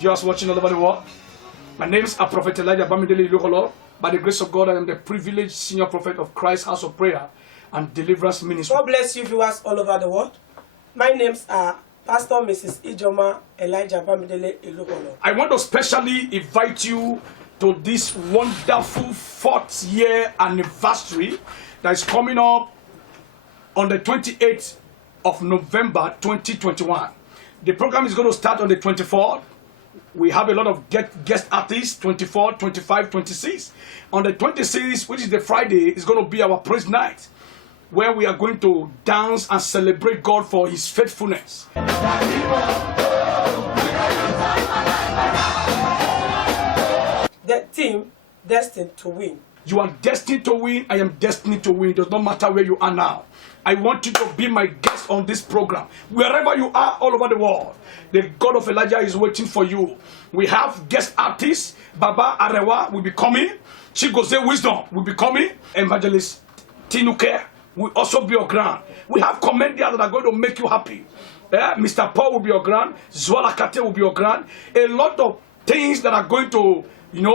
viewers watching all over the world. My name is Prophet Elijah Bamidele Elijah Charles. By the grace of God, I am the privileged senior prophet of Christ House of Prayer and Deliverance Ministry. God bless you, viewers all over the world. My names are Pastor Mrs. Elijah Bamidele Elijah Charles. I want to specially invite you to this wonderful 4th year anniversary that is coming up on the 28th of November 2021. The program is going to start on the 24th. We have a lot of guest artists, 24, 25, 26. On the 26th, which is the Friday, is going to be our praise night, where we are going to dance and celebrate God for His faithfulness. The team, destined to win. You are destined to win. I am destined to win. It does not matter where you are now. I want you to be my guest on this program. Wherever you are all over the world, the God of Elijah is waiting for you. We have guest artists. Baba Arewa will be coming. Chigoze Wisdom will be coming. Evangelist Tinuke will also be your grand. We have comedians that are going to make you happy. Mr. Paul will be your grand. Zwala Kate will be your grand. A lot of things that are going to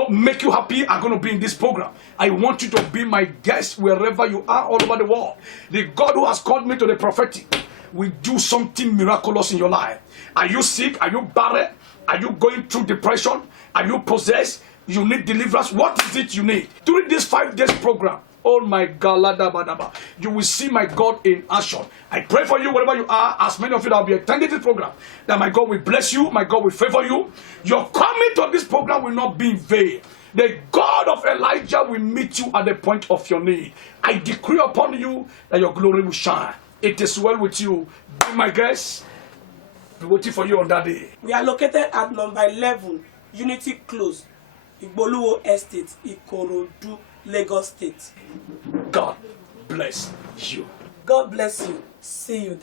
make you happy are going to be in this program. I want you to be my guest wherever you are all over the world. The God who has called me to the prophetic will do something miraculous in your life. Are you sick? Are you barren? Are you going through depression? Are you possessed? You need deliverance? What is it you need? During this 5 days program, oh my God, you will see my God in action. I pray for you wherever you are, as many of you that will be attending this program, that my God will bless you, my God will favor you. Your coming to this program will not be in vain. The God of Elijah will meet you at the point of your need. I decree upon you that your glory will shine. It is well with you. Be my guest. Be waiting for you on that day. We are located at number 11, Unity Close, Igbo-Oluwo Estate, Ikorodu, Lagos State. God bless you. God bless you. See you there.